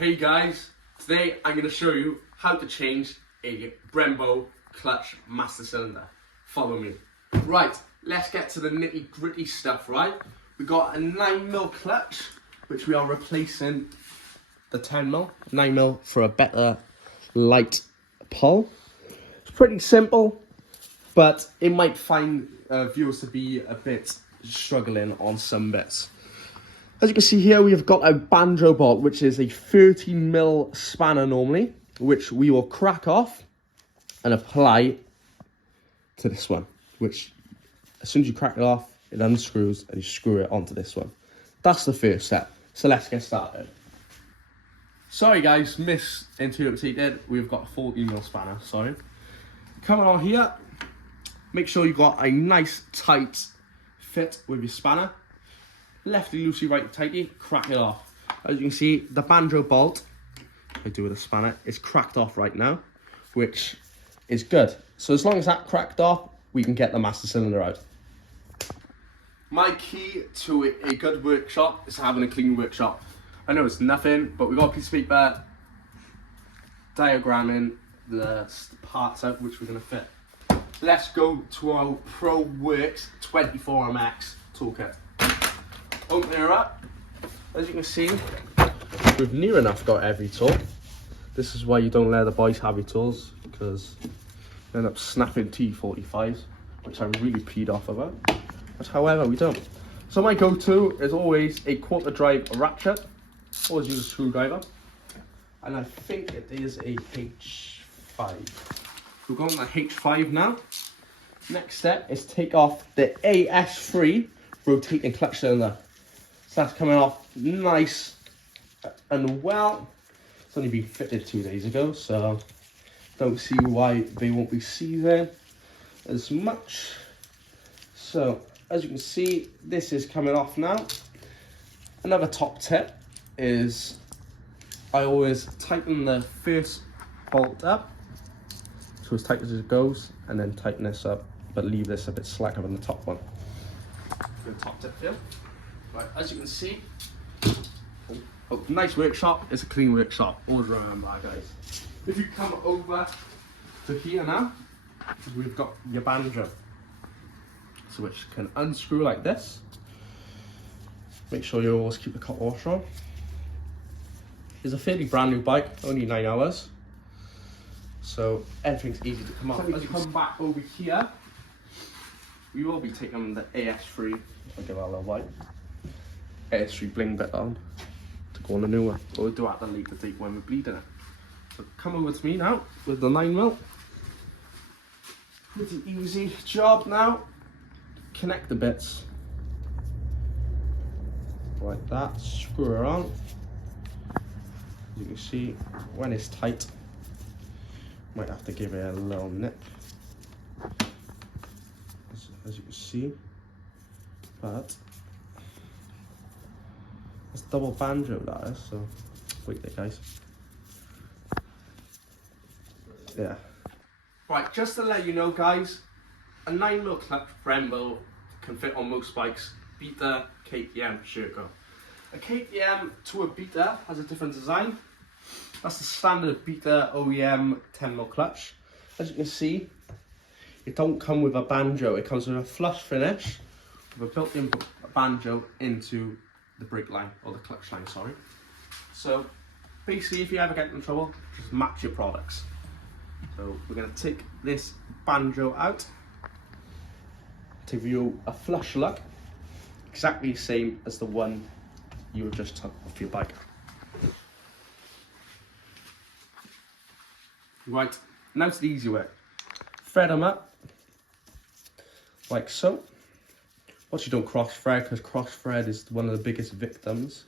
Hey guys, today I'm going to show you how to change a Brembo Clutch Master Cylinder. Follow me. Right, let's get to the nitty gritty stuff, right? We got a 9mm clutch, which we are replacing the 10mm. 9mm for a better light pull. It's pretty simple, but it might find viewers to be a bit struggling on some bits. As you can see here, we have got a banjo bolt, which is a 13mm spanner normally, which we will crack off and apply to this one, which as soon as you crack it off, it unscrews and you screw it onto this one. That's the first step. So let's get started. Sorry guys, misinterpreted. We've got a 14mm spanner, sorry. Coming on here, make sure you got a nice tight fit with your spanner. Lefty loosey, right tighty, crack it off. As you can see, the banjo bolt, I do with a spanner, is cracked off right now, which is good. So as long as that cracked off, we can get the master cylinder out. My key to a good workshop is having a clean workshop. I know it's nothing, but we've got a piece of paper diagramming the parts out which we're going to fit. Let's go to our Pro Works 24MX toolkit. Open her up. As you can see, we've near enough got every tool. This is why you don't let the boys have your tools, because they end up snapping T45s, which I'm really peed off about. But however, we don't. So my go-to is always a quarter drive ratchet. Always use a screwdriver. And I think it is a H5. We're going to H5 now. Next step is take off the AS3 rotating clutch cylinder. So that's coming off nice and well. It's only been fitted 2 days ago, so don't see why they won't be seizing as much. So as you can see, this is coming off now. Another top tip is I always tighten the first bolt up so as tight as it goes, and then tighten this up, but leave this a bit slacker than the top one. Good top tip here. Right, as you can see, nice workshop is a clean workshop. Always remember that, guys. If you come over to here now, we've got your banjo, so which can unscrew like this. Make sure you always keep the hot washer on. It's a fairly brand new bike, only 9 hours, so everything's easy to come off. As you come back over here, we will be taking the AS3. I'll give that a little wipe. AS3 bling bit on to go on a new one. But we'll do that at a later date when we're bleeding it. So come over to me now with the 9mm. Pretty easy job now. Connect the bits like that. Screw her on. As you can see, when it's tight, might have to give it a little nip. As you can see, but it's double banjo that is, so wait there guys. Yeah. Right, just to let you know guys, a 9mm clutch Brembo can fit on most bikes, Beta, KTM, Sherco. A KTM to a Beta has a different design. That's the standard Beta OEM 10mm clutch. As you can see, it don't come with a banjo, it comes with a flush finish with a built-in banjo into the brake line, or the clutch line, sorry. So basically, if you ever get in trouble, just match your products. So we're going to take this banjo out to view a flush look, exactly the same as the one you just took off your bike. Right, now to the easy way. Thread them up like so. Watch you don't cross thread, because cross thread is one of the biggest victims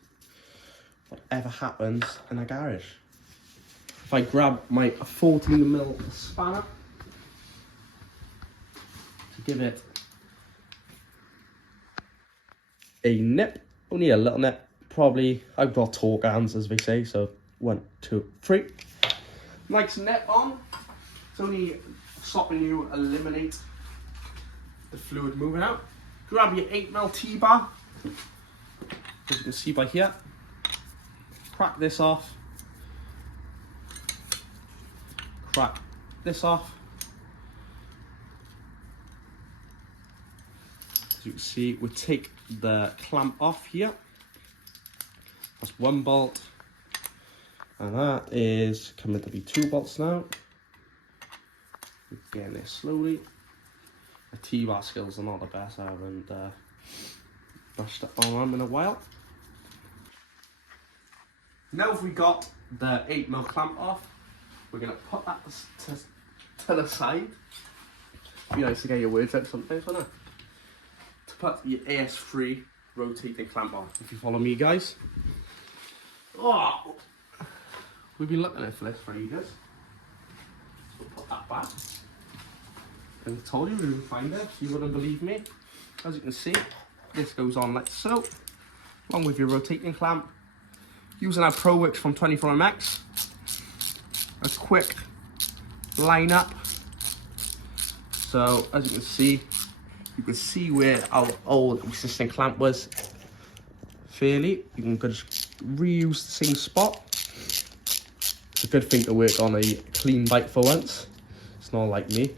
whatever happens in a garage. If I grab my 14mm spanner to give it a nip, only a little nip, probably, I've got torque hands as they say, so 1, 2, 3. Nice nip on. It's only stopping you eliminate the fluid moving out. Grab your 8mm T-bar, as you can see by here. Crack this off crack this off. As you can see, we take the clamp off here. That's one bolt, and that is coming to be 2 bolts now. We're getting there slowly. The T-bar skills are not the best. I haven't brushed up on them in a while. Now we got the 8mm clamp off, we're going to put that to the side. It'd be nice to get your words out sometimes, wouldn't it? To put your AS3 rotating clamp on, if you follow me, guys. Oh, we've been looking at this for ages. So put that back. And I told you we would find it, you wouldn't believe me. As you can see, this goes on like so, along with your rotating clamp. Using our Pro Works from 24MX. A quick line up. So as you can see where our old existing clamp was fairly. You can just reuse the same spot. It's a good thing to work on a clean bike for once. It's not like me.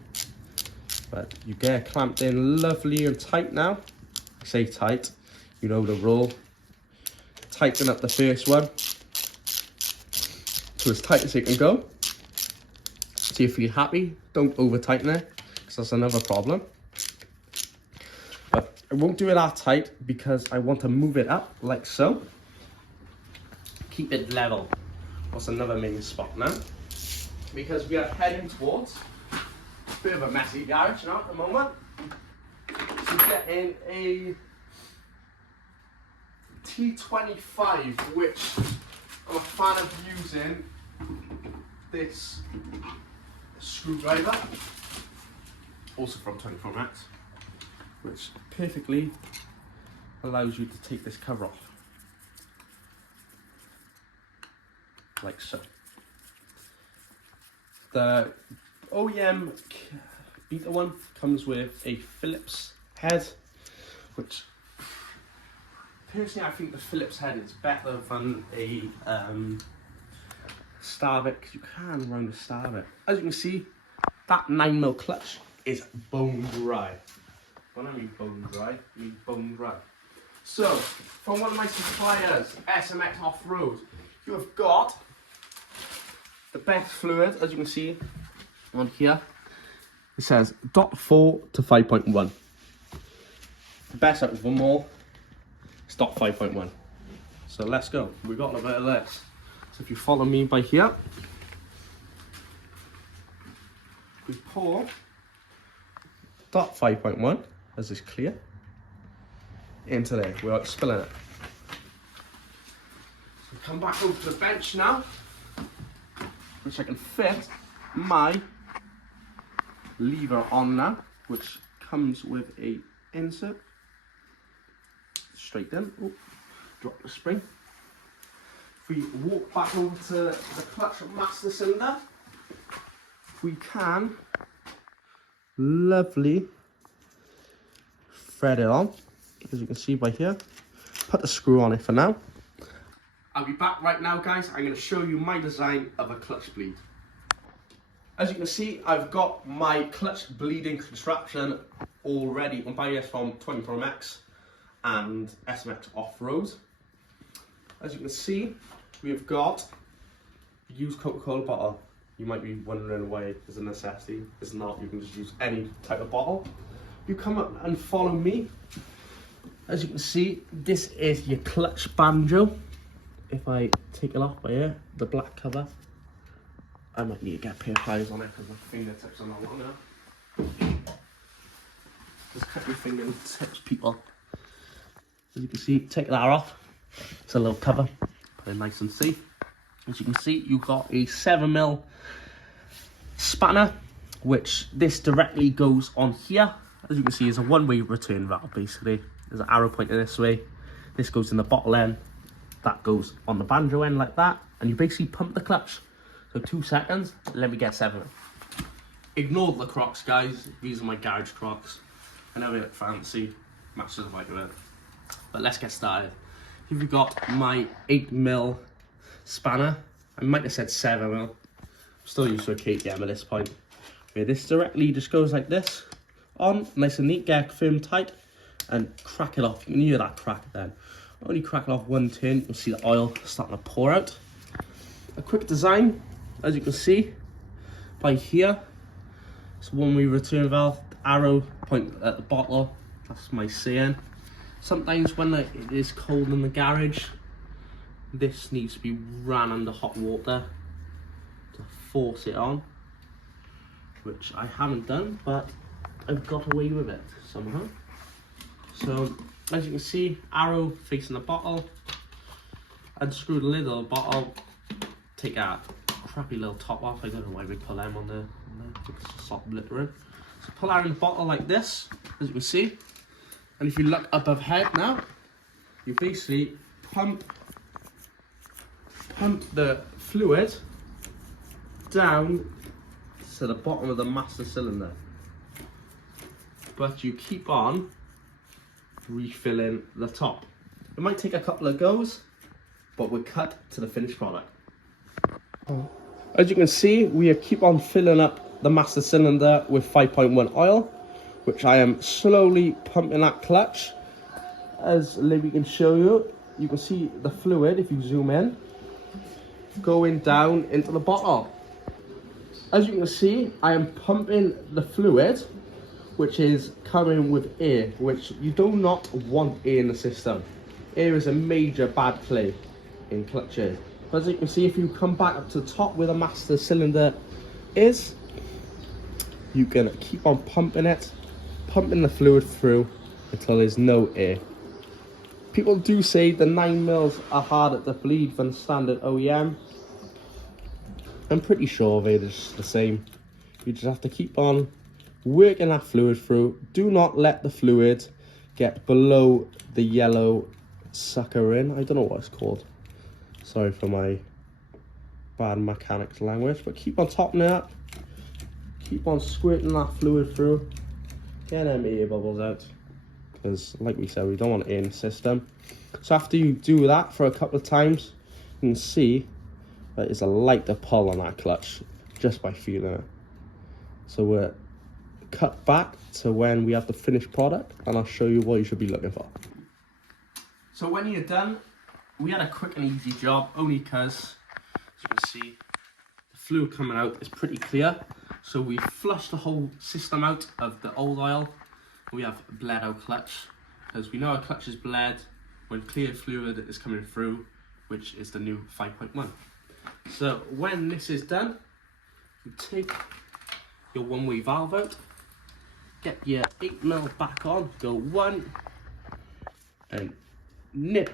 But you get it clamped in lovely and tight now. I say tight, you know the rule. Tighten up the first one to as tight as it can go. See if you're happy, don't over tighten it, because that's another problem. But I won't do it that tight because I want to move it up like so. Keep it level. What's another main spot now? Because we are heading towards a bit of a messy garage now at the moment. So getting a T25, which I'm a fan of using this screwdriver, also from 24MX, which perfectly allows you to take this cover off, like so. The OEM Beta one comes with a Phillips head, which personally I think the Phillips head is better than a Starbuck, because you can run the Starbuck. As you can see, that 9mm clutch is bone dry. When I mean bone dry, I mean bone dry. So, from one of my suppliers, SMX Off-Road, you have got the best fluid, as you can see on here. It says 0.4 to 5.1. The best out of them all is 5.1. So let's go. We've got a bit of this. So if you follow me by here, we pour 5.1, as is clear, into there without spilling it. So come back over to the bench now, which I can fit my lever on now, which comes with a insert straight in. Oh, drop the spring. If we walk back over to the Clutch Master Cylinder, we can lovely thread it on, as you can see by here. Put the screw on it for now. I'll be back right now, guys. I'm going to show you my design of a clutch bleed. As you can see, I've got my clutch bleeding construction already on bias from 24MX and SMX Off-Road. As you can see, we've got a used Coca-Cola bottle. You might be wondering why it's a necessity. It's not, you can just use any type of bottle. You come up and follow me. As you can see, this is your clutch banjo. If I take it off by here, the black cover, I might need to get a pair of pliers on it because my fingertips are not long enough. Just cut your fingertips, people. As you can see, take that off. It's a little cover, put it nice and safe. As you can see, you've got a 7mm spanner, which this directly goes on here. As you can see, it's a one-way return valve basically. There's an arrow pointing this way. This goes in the bottle end. That goes on the banjo end like that. And you basically pump the clutch. So 2 seconds, let me get 7. Ignore the Crocs, guys. These are my garage Crocs. I know they look fancy. Matches the bike with it. But let's get started. Here we've got my 8mm spanner. I might have said 7mm. Still used to a KTM at this point. Where this directly just goes like this, on, nice and neat, get firm tight, and crack it off. You can hear that crack then. Only crack it off one turn, you'll see the oil starting to pour out. A quick design, as you can see, by here, it's a one-way return valve, arrow point at the bottle, that's my saying. Sometimes when it is cold in the garage, this needs to be ran under hot water to force it on, which I haven't done, but I've got away with it somehow. So as you can see, arrow facing the bottle, unscrew the lid of the bottle, take that crappy little top off. I don't know why we put them on there, it's stop littering. So pull out in the bottle like this, as you can see, and if you look above head now, you basically pump the fluid down to the bottom of the master cylinder, but you keep on refilling the top. It might take a couple of goes, but we're cut to the finished product. As you can see, we keep on filling up the master cylinder with 5.1 oil, which I am slowly pumping that clutch. As Libby can show you, you can see the fluid, if you zoom in, going down into the bottle. As you can see, I am pumping the fluid, which is coming with air, which you do not want air in the system. Air is a major bad play in clutches. But as you can see, if you come back up to the top where the master cylinder is, you can keep on pumping it, pumping the fluid through until there's no air. People do say the 9mm are harder to bleed than standard OEM. I'm pretty sure they're just the same. You just have to keep on working that fluid through. Do not let the fluid get below the yellow sucker in. I don't know what it's called. Sorry for my bad mechanics language, but keep on topping it up. Keep on squirting that fluid through. Get them air bubbles out, because like we said, we don't want it in the system. So after you do that for a couple of times, you can see that it's a lighter pull on that clutch just by feeling it. So we're cut back to when we have the finished product, and I'll show you what you should be looking for. So when you're done, we had a quick and easy job, only because, as you can see, the fluid coming out is pretty clear. So we flushed the whole system out of the old oil. We have bled out clutch, because we know our clutch is bled when clear fluid is coming through, which is the new 5.1. So when this is done, you take your one-way valve out, get your 8mm back on, go 1, and nip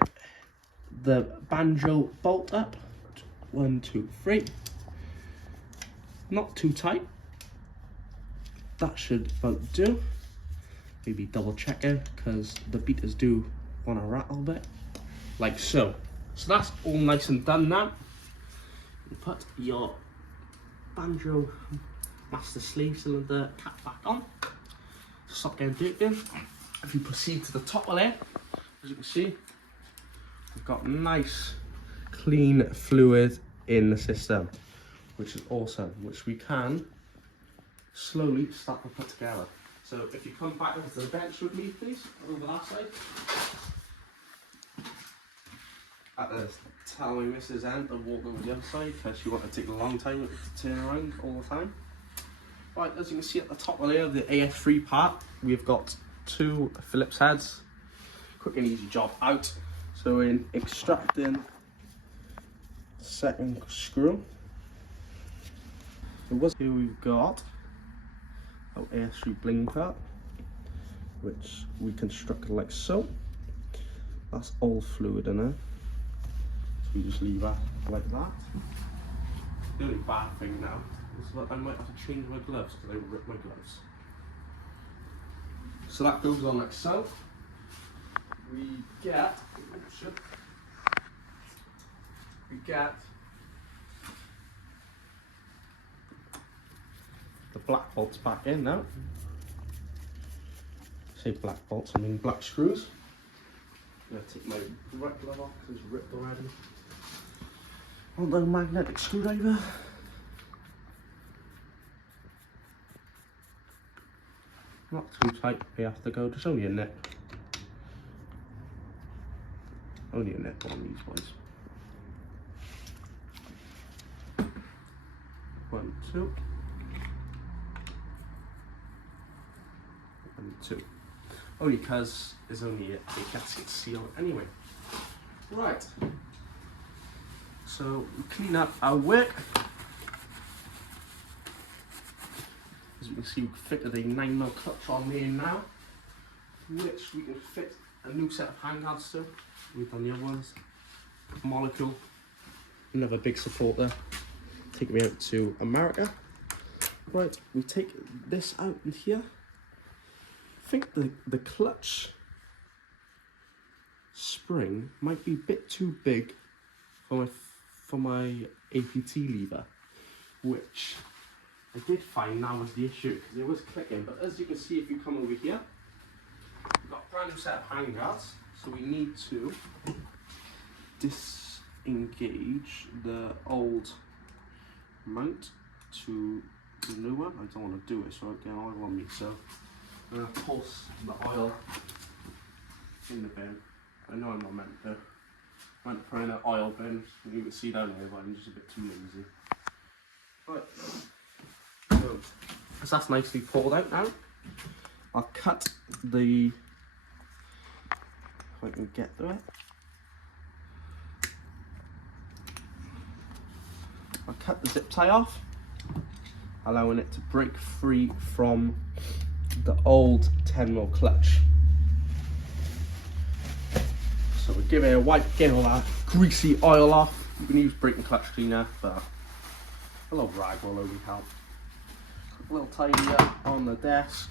the banjo bolt up, 1, 2, 3, not too tight, that should about do. Maybe double check it, because the beaters do want to rattle a bit, like so. So that's all nice and done now. You put your banjo master sleeve cylinder cap back on, stop getting dirt in. If you proceed to the top of there, as you can see, we've got nice clean fluid in the system, which is awesome, which we can slowly start to put together. So if you come back over to the bench with me, please, over that side. At the tell my missus end and walk over the other side, because she wants to take a long time to turn around all the time. Right, as you can see at the top of there, the AS3 part, we've got 2 Phillips heads. Quick and easy job out. So in extracting the second screw, here we've got our AS3 bling part, which we constructed like so. That's all fluid in there, so we just leave that like that. The only bad thing now is that I might have to change my gloves because I ripped my gloves. So that goes on like so. We get the black bolts back in now. I say black bolts, I mean black screws. I'm going to take my right glove off because it's ripped already. On the magnetic screwdriver. Not too tight, they have to go, just only a nip. Only a nip on these boys. 1, 2. 1, 2. Only because there's only a gasket seal anyway. Right. So we clean up our work. As you can see, we fitted a 9mm clutch on there now, which we can fit a new set of handguards to. We've done the other ones. Molecule, another big supporter. Take me out to America. Right, we take this out in here. I think the clutch spring might be a bit too big for my APT lever, which I did find now was the issue because it was clicking. But as you can see, if you come over here, we've got a brand new set of handguards. So we need to disengage the old mount to the new one. I don't want to do it, so I get oil on me. So I'm going to pulse the oil in the bin. I know I'm not meant to. I'm meant to put in an oil bin. You can see down here, but I'm just a bit too lazy. Right. So, as that's nicely poured out now, I'll cut the, if I can get to it, I'll cut the zip tie off, allowing it to break free from the old 10mm clutch. So we give it a wipe, get all that greasy oil off. You can use brake and clutch cleaner, but a little rag will only help. A little tidy up on the desk,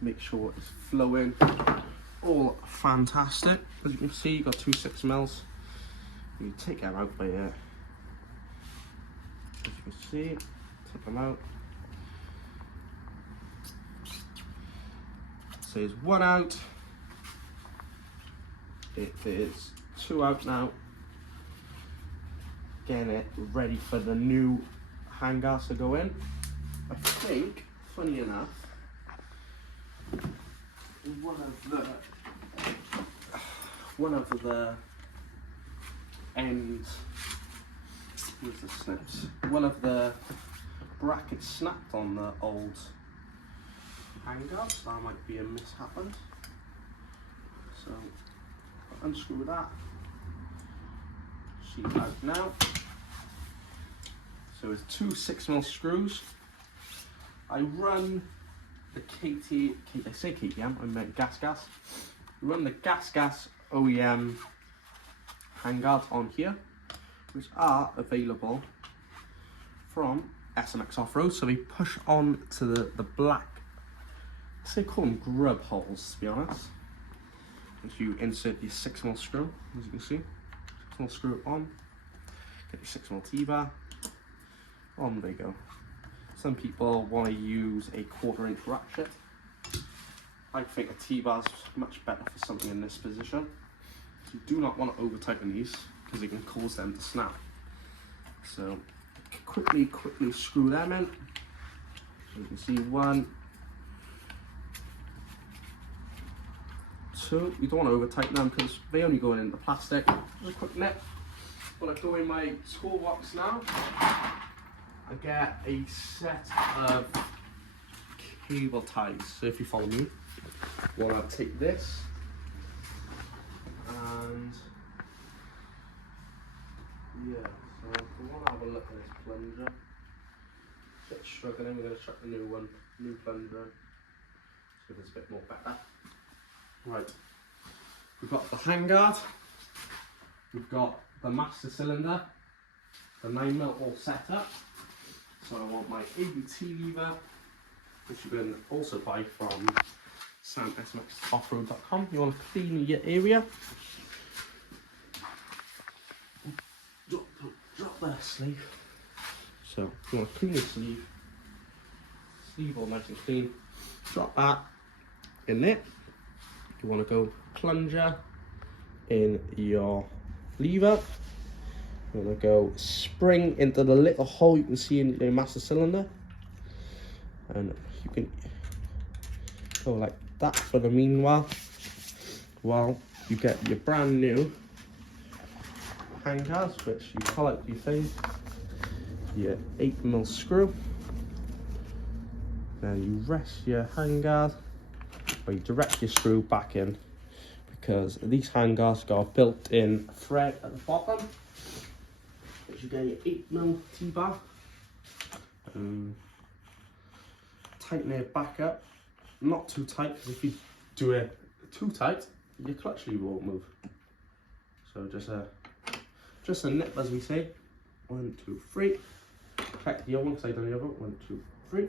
make sure it's flowing. All fantastic. As you can see, you've got 2 6mm. You take them out by here. As you can see, take them out. So there's 1 out. It is 2 out now. Getting it ready for the new handguards to go in. I think, funny enough, one of the ends, where's the snips? One of the brackets snapped on the old handguard, so that might be a mishappened. So unscrew that. Sheet out now. So it's 2 6mm screws. I run the I say KTM, I meant gas. Run the gas OEM handguards on here, which are available from SMX Off-Road. So they push on to the black, they call them grub holes, to be honest. As you insert your 6mm screw, as you can see, 6mm screw on, get your 6mm T-bar, on they go. Some people want to use a 1/4 inch ratchet. I think a T-bar is much better for something in this position. You do not want to over tighten these because it can cause them to snap. So quickly screw them in. So you can see 1, 2. You don't want to over tighten them because they only go in the plastic. Just a quick nip. When I go in my toolbox now, I get a set of cable ties. So if you follow me, we'll take this and yeah, so we want to have a look at this plunger. It's a bit struggling, we're going to chuck the new plunger in. See if it's a bit more better. Right, we've got the handguard, we've got the master cylinder, the 9mm all set up. So I want my ABT lever, which you can also buy from smxoffroad.com. You want to clean your area. Drop the sleeve. So you want to clean your sleeve. Sleeve all nice and clean. Drop that in there. You want to go plunger in your lever. I'm going to go spring into the little hole you can see in the master cylinder, and you can go like that for the meanwhile, while you get your brand new handguards, which you pull out your face, your 8mm screw, then you rest your handguard, or you direct your screw back in, because these handguards got a built-in thread at the bottom, which you get your 8mm T-bar. Tighten it back up, not too tight, because if you do it too tight, your clutch lever won't move. So just a nip, as we say. 1, 2, 3. Check the other one, because I done the other. 1, 2, 3.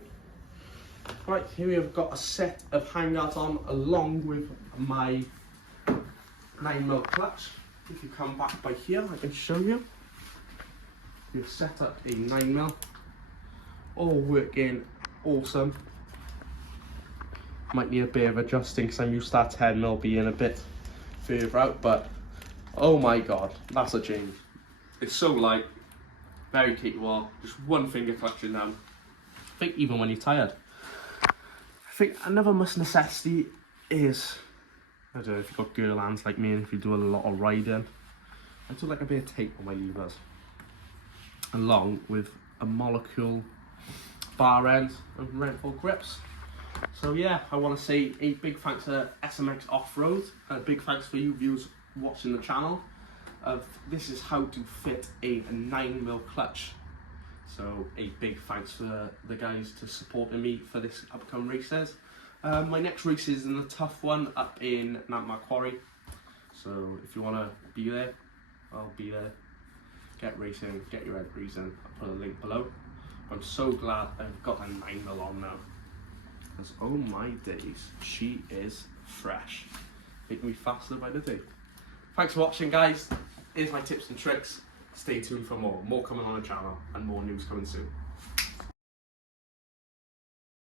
Right, here we have got a set of handguards on, along with my 9mm clutch. If you come back by here, I can show you. We've set up a 9mm, all working awesome. Might need a bit of adjusting because I'm used to that 10mm being a bit further out, but oh my god, that's a change. It's so light, very capable, just one finger clutching down. I think even when you're tired. I think another must necessity is, I don't know if you've got girl hands like me and if you do a lot of riding, I do like a bit of tape on my levers, along with a molecule bar end and rental grips. So yeah, I want to say a big thanks to SMX Off-Road, a big thanks for you viewers watching the channel. This is how to fit a 9mm clutch. So a big thanks for the guys to supporting me for this upcoming races. My next race is in a tough one up in Nantmark Quarry. So if you want to be there, I'll be there. Get racing, get your entries in. I'll put a link below. I'm so glad I've got a 9mm on now. Because oh my days, she is fresh. Making me faster by the day. Thanks for watching, guys. Here's my tips and tricks. Stay tuned for more. More coming on the channel and more news coming soon.